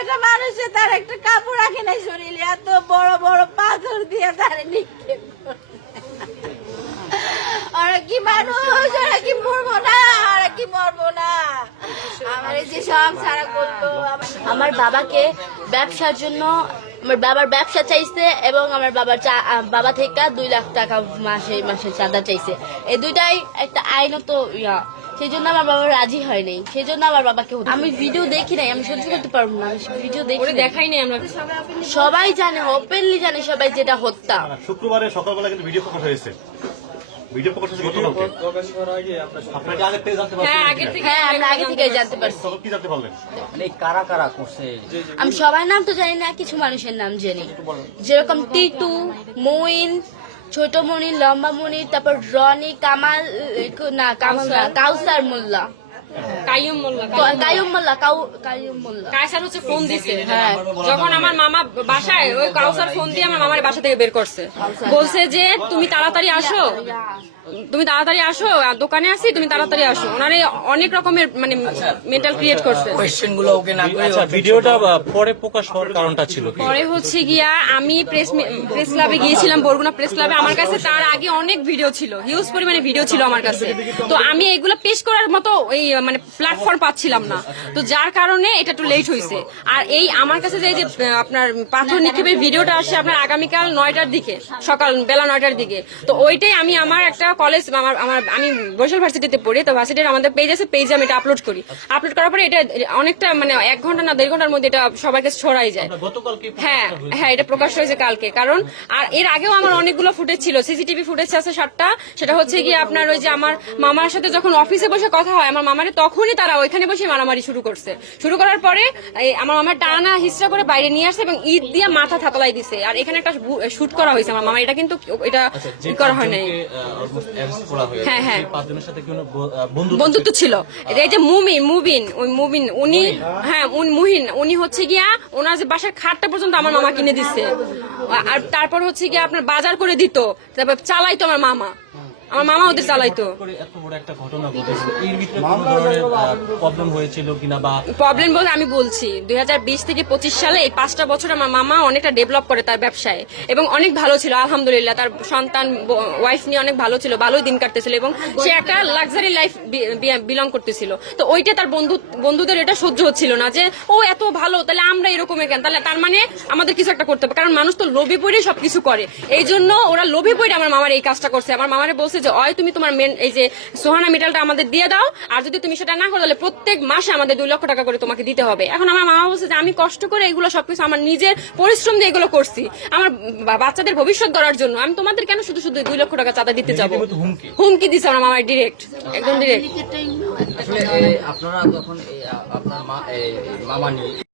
একটা মানুষে তার একটা কাপড় রাখে শরীরে এত বড় বড় পাথর দিয়ে তার নিক্ষেপ কি মানুষ ওরা কি মরবো না ওরা কি মরবো না আমার আমার বাবাকে ব্যবসার জন্য আমার বাবার ব্যবসা চাইছে এবং আমার বাবার বাবা থেকে দুই লাখ টাকা মাসে মাসে চাঁদা চাইছে এই দুইটাই একটা আইনত ইয়া সেই জন্য আমার বাবা রাজি হয় নাই সেই জন্য আমার বাবাকে আমি ভিডিও দেখি নাই আমি সহ্য করতে পারবো না ভিডিও দেখি দেখাই নাই আমরা সবাই জানে ওপেনলি জানে সবাই যেটা হত্যা শুক্রবারে সকালবেলা কিন্তু ভিডিও প্রকাশ হয়েছে হ্যাঁ, হ্যাঁ, মানে আমি সবার নাম তো জানি না কিছু মানুষের নাম জানি যেরকম টিটু মইন ছোট মনির লম্বা মনি তারপর রনি কামাল না কামাল না কাউসার মোল্লা মোল্লা মোল্লা কায়সার হচ্ছে ফোন হ্যাঁ যখন আমার বাসায় ওই কাউসার ফোন দিয়ে আমার মামার বাসা থেকে বের করছে বলছে যে তুমি তাড়াতাড়ি আসো তুমি তাড়াতাড়ি আসো দোকানে আসি তুমি তাড়াতাড়ি আসো ওনারে অনেক রকমের মানে মেন্টাল আচ্ছা। ক্রিয়েট করছে কোশ্চেন আচ্ছা, গুলো ওকে না করে আচ্ছা, ভিডিওটা পরে প্রকাশ হওয়ার কারণটা ছিল কি পরে হচ্ছে গিয়া আমি প্রেস প্রেস ক্লাবে গিয়েছিলাম বরগুনা প্রেস ক্লাবে আমার কাছে তার আগে অনেক ভিডিও ছিল হিউজ পরিমাণে ভিডিও ছিল আমার কাছে তো আমি এগুলো পেশ করার মতো এই মানে প্ল্যাটফর্ম পাচ্ছিলাম না তো যার কারণে এটা একটু লেট হয়েছে আর এই আমার কাছে যে যে আপনার পাথর নিক্ষেপের ভিডিওটা আসে আপনার আগামীকাল নয়টার দিকে সকাল বেলা নয়টার দিকে তো ওইটাই আমি আমার একটা কলেজ আমার আমার আমি বরিশাল ভার্সিটিতে পড়ি তো ভার্সিটির আমাদের পেজ আছে পেজে আমি এটা আপলোড করি আপলোড আচ্ছা। করার পরে এটা অনেকটা মানে এক ঘন্টা না দেড় ঘন্টার মধ্যে এটা সবার কাছে ছড়াই যায় হ্যাঁ হ্যাঁ এটা প্রকাশ হয়েছে কালকে কারণ আর এর আগেও আমার অনেকগুলো ফুটেজ ছিল সিসিটিভি ফুটেজ আছে সাতটা সেটা হচ্ছে গিয়ে আপনার ওই যে আমার মামার সাথে যখন অফিসে বসে কথা হয় আমার মামারে তখনই তারা ওইখানে বসে মারামারি শুরু করছে শুরু করার পরে আমার মামার টানা হিস্ট্রা করে বাইরে নিয়ে আসছে এবং ঈদ দিয়ে মাথা থাতলাই দিছে আর এখানে একটা শুট করা হয়েছে আমার মামা এটা কিন্তু এটা আচ্ছা, করা হয় নাই হ্যাঁ হ্যাঁ বন্ধুত্ব ছিল মুবিন ওই মুবিন উনি হ্যাঁ মুহিন উনি হচ্ছে গিয়া ওনার যে বাসার খাটটা পর্যন্ত আমার মামা কিনে দিচ্ছে আর তারপর হচ্ছে গিয়ে আপনার বাজার করে দিত তারপর চালাইতো আমার মামা আমার মামা ওদের চালাইতো প্রবলেম হয়েছিল আমি বলছি দুই থেকে পঁচিশ সালে এই পাঁচটা বছর আমার মামা অনেকটা ডেভেলপ করে তার ব্যবসায় এবং অনেক ভালো ছিল আলহামদুলিল্লাহ তার সন্তান ওয়াইফ নিয়ে অনেক ভালো ছিল ভালোই দিন কাটতেছিল এবং সে একটা লাক্সারি লাইফ বিলং করতেছিল তো ওইটা তার বন্ধু বন্ধুদের এটা সহ্য হচ্ছিল না যে ও এত ভালো তাহলে আমরা এরকমের কেন তাহলে তার মানে আমাদের কিছু একটা করতে হবে কারণ মানুষ তো লোভে পড়ে সবকিছু করে এই জন্য ওরা লোভে পড়ে আমার মামার এই কাজটা করছে আমার মামারে বলছে যে হয় তুমি তোমার মেন এই যে সোহানা মেডালটা আমাদের দিয়ে দাও আর যদি তুমি সেটা না করো তাহলে প্রত্যেক মাসে আমাদের দুই লক্ষ টাকা করে তোমাকে দিতে হবে এখন আমার মামা বলছে যে আমি কষ্ট করে এগুলো সবকিছু আমার নিজের পরিশ্রম দিয়ে এগুলো করছি আমার বাচ্চাদের ভবিষ্যৎ গড়ার জন্য আমি তোমাদের কেন শুধু শুধু দুই লক্ষ টাকা চাঁদা দিতে যাবো হুমকি দিচ্ছে আমার মামার ডিরেক্ট একদম ডিরেক্ট আপনারা তখন আপনার মামা নিয়ে